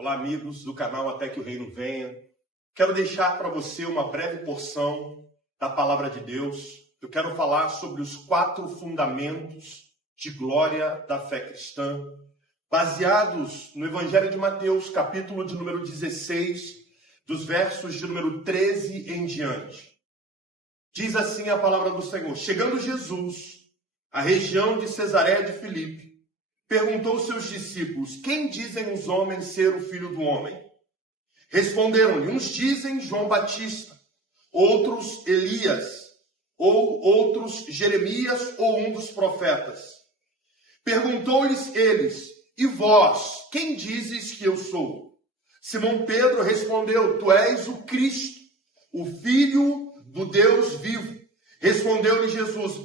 Olá, amigos do canal Até que o Reino Venha. Quero deixar para você uma breve porção da Palavra de Deus. Eu quero falar sobre os 4 fundamentos de glória da fé cristã, baseados no Evangelho de Mateus, capítulo de número 16, dos versos de número 13 em diante. Diz assim a palavra do Senhor: Chegando Jesus à região de Cesareia de Filipe, perguntou aos seus discípulos: Quem dizem os homens ser o Filho do Homem? Responderam-lhe: Uns dizem João Batista, outros Elias, ou outros Jeremias, ou um dos profetas. Perguntou-lhes eles: E vós, quem dizes que eu sou? Simão Pedro respondeu: Tu és o Cristo, o Filho do Deus vivo. Respondeu-lhe Jesus: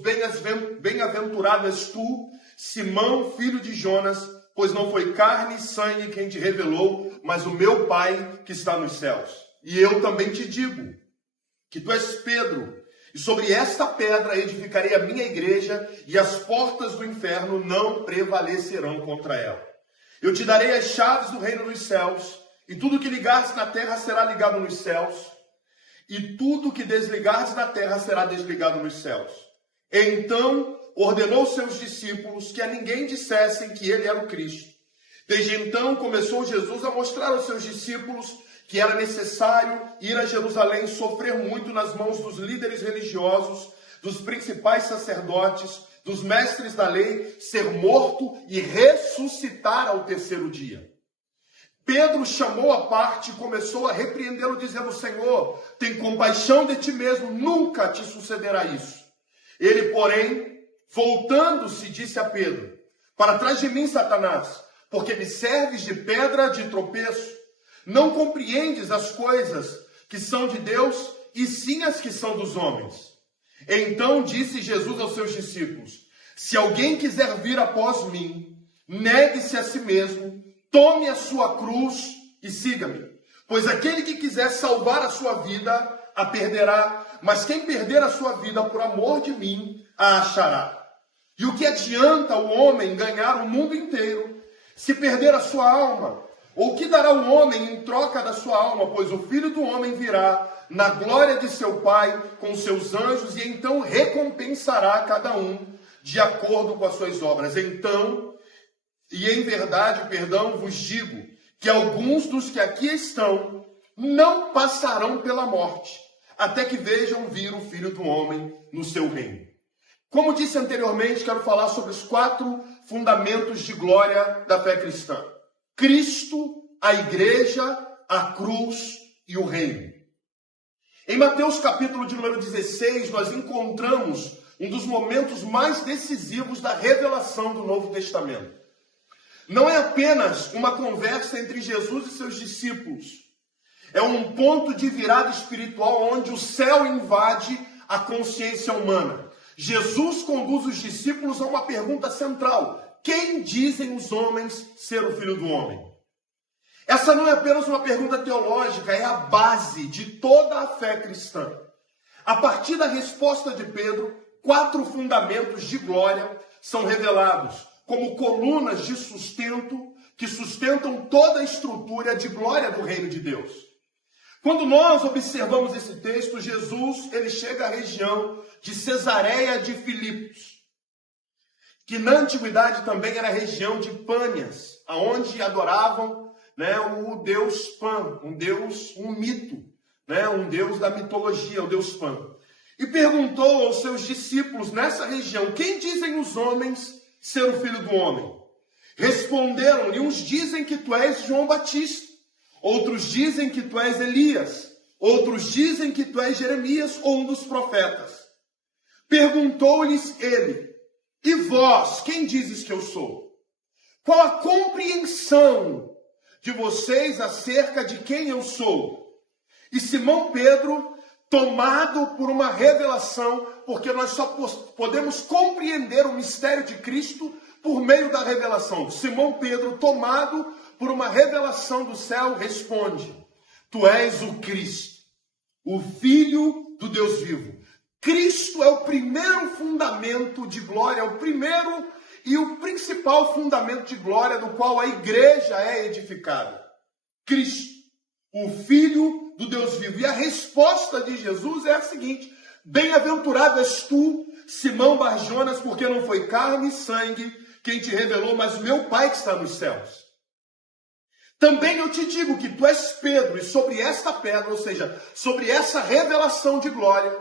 Bem-aventurado és tu, Simão, filho de Jonas, pois não foi carne e sangue quem te revelou, mas o meu Pai que está nos céus. E eu também te digo que tu és Pedro, e sobre esta pedra edificarei a minha igreja, e as portas do inferno não prevalecerão contra ela. Eu te darei as chaves do reino dos céus, e tudo que ligares na terra será ligado nos céus, e tudo que desligares na terra será desligado nos céus. Então ordenou seus discípulos que a ninguém dissessem que ele era o Cristo. Desde então começou Jesus a mostrar aos seus discípulos que era necessário ir a Jerusalém, sofrer muito nas mãos dos líderes religiosos, dos principais sacerdotes, dos mestres da lei, ser morto e ressuscitar ao terceiro dia. Pedro chamou à parte e começou a repreendê-lo, dizendo: Senhor, tem compaixão de ti mesmo, nunca te sucederá isso. Ele, porém, voltando-se, disse a Pedro: Para trás de mim, Satanás, porque me serves de pedra de tropeço. Não compreendes as coisas que são de Deus, e sim as que são dos homens. Então disse Jesus aos seus discípulos: Se alguém quiser vir após mim, negue-se a si mesmo, tome a sua cruz e siga-me. Pois aquele que quiser salvar a sua vida, a perderá, mas quem perder a sua vida por amor de mim, a achará. E o que adianta o homem ganhar o mundo inteiro, se perder a sua alma? Ou o que dará o homem em troca da sua alma? Pois o Filho do Homem virá na glória de seu Pai com seus anjos, e então recompensará cada um de acordo com as suas obras. Então, e em verdade, vos digo, que alguns dos que aqui estão não passarão pela morte, até que vejam vir o Filho do Homem no seu reino. Como disse anteriormente, quero falar sobre os 4 fundamentos de glória da fé cristã: Cristo, a igreja, a cruz e o reino. Em Mateus capítulo de número 16, nós encontramos um dos momentos mais decisivos da revelação do Novo Testamento. Não é apenas uma conversa entre Jesus e seus discípulos. É um ponto de virada espiritual onde o céu invade a consciência humana. Jesus conduz os discípulos a uma pergunta central: quem dizem os homens ser o Filho do Homem? Essa não é apenas uma pergunta teológica, é a base de toda a fé cristã. A partir da resposta de Pedro, 4 fundamentos de glória são revelados como colunas de sustento que sustentam toda a estrutura de glória do reino de Deus. Quando nós observamos esse texto, Jesus ele chega à região de Cesareia de Filipe, que na antiguidade também era a região de Pânias, aonde adoravam o deus Pan, um mito, um deus da mitologia, o deus Pan. E perguntou aos seus discípulos nessa região: Quem dizem os homens ser o Filho do Homem? Responderam-lhe: Uns dizem que tu és João Batista, outros dizem que tu és Elias, outros dizem que tu és Jeremias ou um dos profetas. Perguntou-lhes ele: E vós, quem dizes que eu sou? Qual a compreensão de vocês acerca de quem eu sou? E Simão Pedro, tomado por uma revelação, porque nós só podemos compreender o mistério de Cristo por meio da revelação. Simão Pedro, tomado por uma revelação do céu, responde: Tu és o Cristo, o Filho do Deus vivo. Cristo é o primeiro fundamento de glória, é o primeiro e o principal fundamento de glória do qual a igreja é edificada. Cristo, o Filho do Deus vivo. E a resposta de Jesus é a seguinte: bem-aventurado és tu, Simão Bar-Jonas, porque não foi carne e sangue quem te revelou, mas meu Pai que está nos céus. Também eu te digo que tu és Pedro, e sobre esta pedra, ou seja, sobre essa revelação de glória,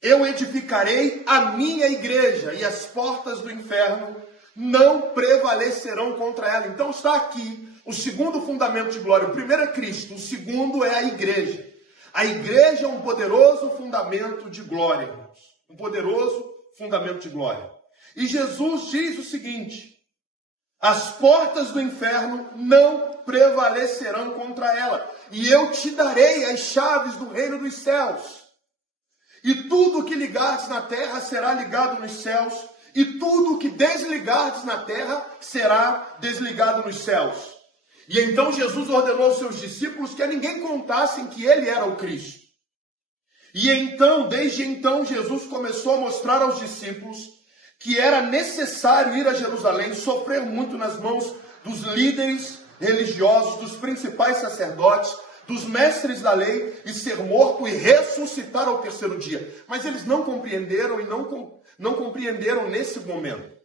eu edificarei a minha igreja, e as portas do inferno não prevalecerão contra ela. Então está aqui o segundo fundamento de glória. O primeiro é Cristo, o segundo é a igreja. A igreja é um poderoso fundamento de glória, irmãos. Um poderoso fundamento de glória. E Jesus diz o seguinte: as portas do inferno não prevalecerão contra ela, e eu te darei as chaves do reino dos céus. E tudo que ligares na terra será ligado nos céus, e tudo que desligares na terra será desligado nos céus. E então Jesus ordenou aos seus discípulos que a ninguém contassem que ele era o Cristo. E então, desde então, Jesus começou a mostrar aos discípulos que era necessário ir a Jerusalém, sofrer muito nas mãos dos líderes religiosos, dos principais sacerdotes, dos mestres da lei, e ser morto e ressuscitar ao terceiro dia. Mas eles não compreenderam e não compreenderam nesse momento.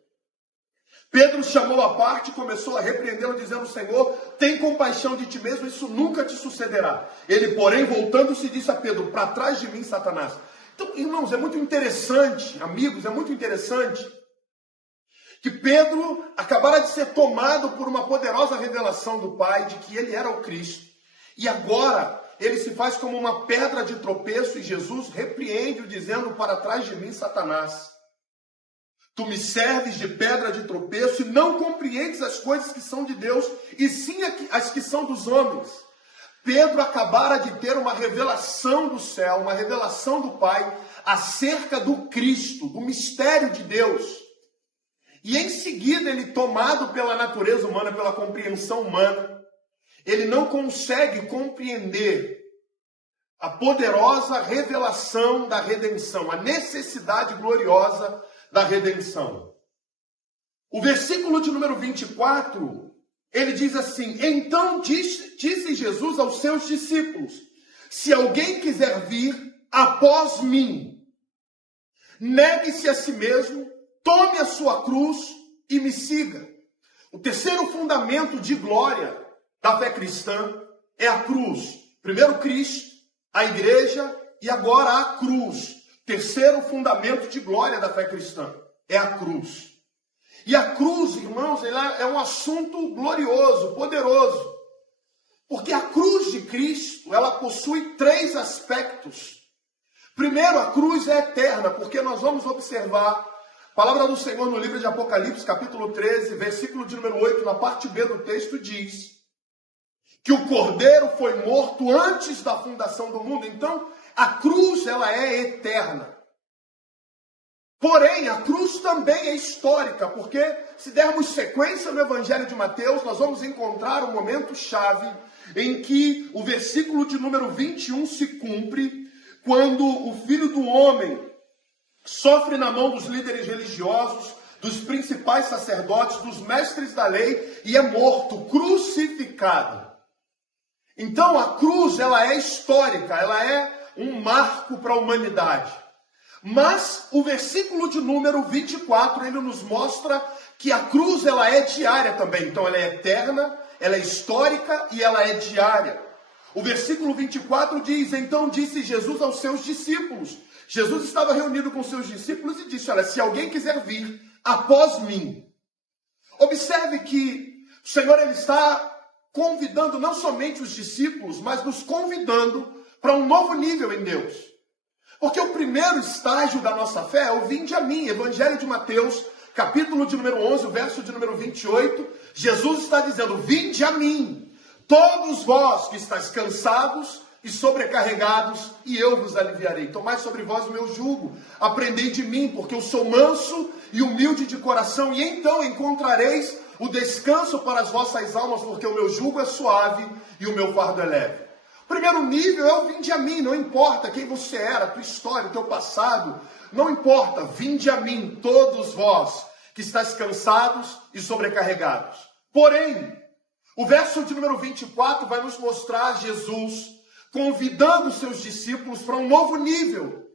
Pedro chamou à parte e começou a repreendê-lo, dizendo: Senhor, tem compaixão de ti mesmo, isso nunca te sucederá. Ele, porém, voltando-se, disse a Pedro: para trás de mim, Satanás. Então, irmãos, é muito interessante, amigos, é muito interessante que Pedro acabara de ser tomado por uma poderosa revelação do Pai de que ele era o Cristo. E agora ele se faz como uma pedra de tropeço e Jesus repreende-o dizendo: para trás de mim, Satanás. Tu me serves de pedra de tropeço e não compreendes as coisas que são de Deus, e sim as que são dos homens. Pedro acabara de ter uma revelação do céu, uma revelação do Pai, acerca do Cristo, do mistério de Deus. E em seguida, ele, tomado pela natureza humana, pela compreensão humana, ele não consegue compreender a poderosa revelação da redenção, a necessidade gloriosa da redenção. O versículo de número 24, ele diz assim: então disse Jesus aos seus discípulos: se alguém quiser vir após mim, negue-se a si mesmo, tome a sua cruz e me siga. O terceiro fundamento de glória da fé cristã é a cruz. Primeiro Cristo, a igreja e agora a cruz. Terceiro fundamento de glória da fé cristã é a cruz. E a cruz, irmãos, ela é um assunto glorioso, poderoso. Porque a cruz de Cristo, ela possui três aspectos. Primeiro, a cruz é eterna, porque nós vamos observar a palavra do Senhor no livro de Apocalipse, capítulo 13, versículo de número 8, na parte B do texto, diz que o Cordeiro foi morto antes da fundação do mundo. Então, a cruz, ela é eterna. Porém, a cruz também é histórica, porque se dermos sequência no Evangelho de Mateus, nós vamos encontrar um momento-chave em que o versículo de número 21 se cumpre, quando o Filho do Homem sofre na mão dos líderes religiosos, dos principais sacerdotes, dos mestres da lei, e é morto, crucificado. Então, a cruz, ela é histórica, ela é um marco para a humanidade. Mas o versículo de número 24, ele nos mostra que a cruz, ela é diária também. Então, ela é eterna, ela é histórica e ela é diária. O versículo 24 diz: então disse Jesus aos seus discípulos. Jesus estava reunido com seus discípulos e disse: olha, se alguém quiser vir após mim. Observe que o Senhor, ele está convidando não somente os discípulos, mas nos convidando para um novo nível em Deus. Porque o primeiro estágio da nossa fé é o vinde a mim. Evangelho de Mateus, capítulo de número 11, o verso de número 28, Jesus está dizendo: vinde a mim, todos vós que estáis cansados e sobrecarregados, e eu vos aliviarei. Tomai sobre vós o meu jugo, aprendei de mim, porque eu sou manso e humilde de coração, e então encontrareis o descanso para as vossas almas, porque o meu jugo é suave e o meu fardo é leve. O primeiro nível é o vinde a mim, não importa quem você era, a tua história, o teu passado, não importa, vinde a mim, todos vós que estáis cansados e sobrecarregados. Porém, O verso de número 24 vai nos mostrar Jesus convidando seus discípulos para um novo nível.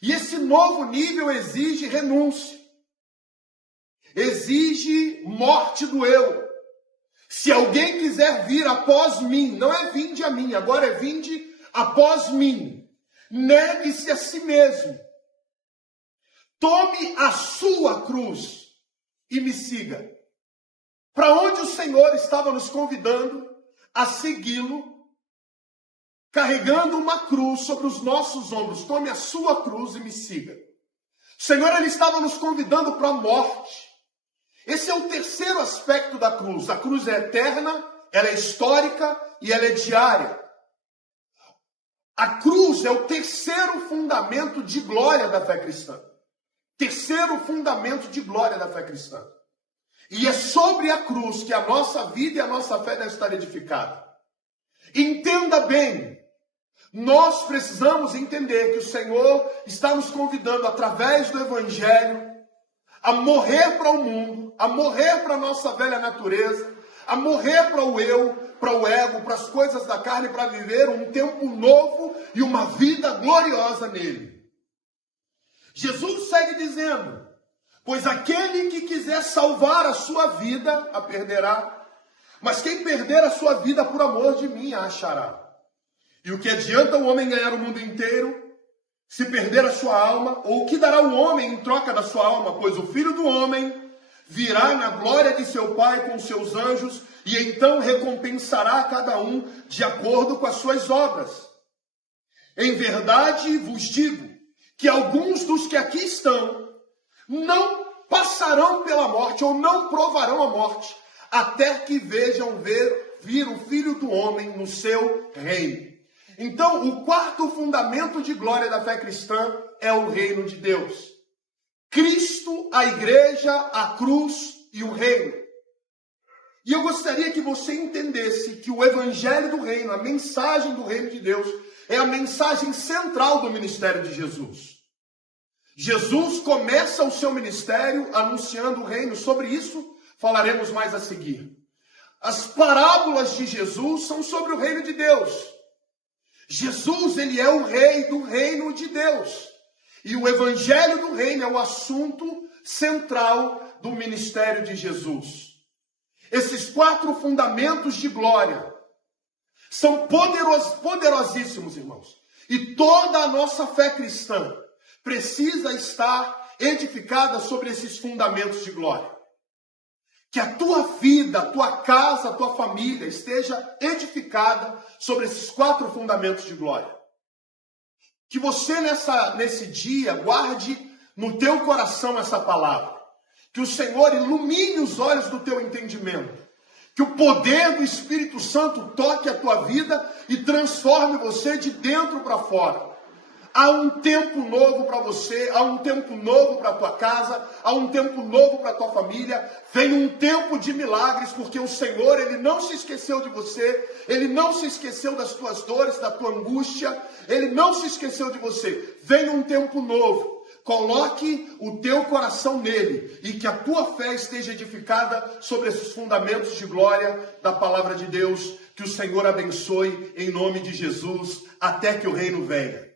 E esse novo nível exige renúncia. Exige morte do eu. Se alguém quiser vir após mim, não é vinde a mim, agora é vinde após mim. Negue-se a si mesmo. Tome a sua cruz e me siga. Para onde o Senhor estava nos convidando a segui-lo, carregando uma cruz sobre os nossos ombros. Tome a sua cruz e me siga. O Senhor, ele estava nos convidando para a morte. Esse é o terceiro aspecto da cruz. A cruz é eterna, ela é histórica e ela é diária. A cruz é o terceiro fundamento de glória da fé cristã. Terceiro fundamento de glória da fé cristã. E é sobre a cruz que a nossa vida e a nossa fé deve estar edificada. Entenda bem, nós precisamos entender que o Senhor está nos convidando através do Evangelho a morrer para o mundo, a morrer para a nossa velha natureza, a morrer para o eu, para o ego, para as coisas da carne, para viver um tempo novo e uma vida gloriosa nele. Jesus segue dizendo: pois aquele que quiser salvar a sua vida, a perderá, mas quem perder a sua vida por amor de mim, a achará. E o que adianta o homem ganhar o mundo inteiro, se perder a sua alma? Ou o que dará o homem em troca da sua alma? Pois o Filho do Homem virá na glória de seu Pai com seus anjos, e então recompensará a cada um de acordo com as suas obras. Em verdade vos digo que alguns dos que aqui estão não passarão pela morte, ou não provarão a morte, até que vejam vir o Filho do Homem no seu reino. Então, o quarto fundamento de glória da fé cristã é o reino de Deus. Cristo, a igreja, a cruz e o reino. E eu gostaria que você entendesse que o evangelho do reino, a mensagem do reino de Deus, é a mensagem central do ministério de Jesus. Jesus começa o seu ministério anunciando o reino. Sobre isso falaremos mais a seguir. As parábolas de Jesus são sobre o reino de Deus. Jesus, ele é o rei do reino de Deus. E o evangelho do reino é o assunto central do ministério de Jesus. Esses quatro fundamentos de glória são poderosíssimos, irmãos. E toda a nossa fé cristã precisa estar edificada sobre esses fundamentos de glória. Que a tua vida, a tua casa, a tua família esteja edificada sobre esses quatro fundamentos de glória. Que você nesse dia guarde no teu coração essa palavra. Que o Senhor ilumine os olhos do teu entendimento. Que o poder do Espírito Santo toque a tua vida e transforme você de dentro para fora. Há um tempo novo para você, há um tempo novo para a tua casa, há um tempo novo para a tua família. Vem um tempo de milagres, porque o Senhor, ele não se esqueceu de você, ele não se esqueceu das tuas dores, da tua angústia, ele não se esqueceu de você. Vem um tempo novo. Coloque o teu coração nele e que a tua fé esteja edificada sobre esses fundamentos de glória da palavra de Deus. Que o Senhor abençoe em nome de Jesus até que o reino venha.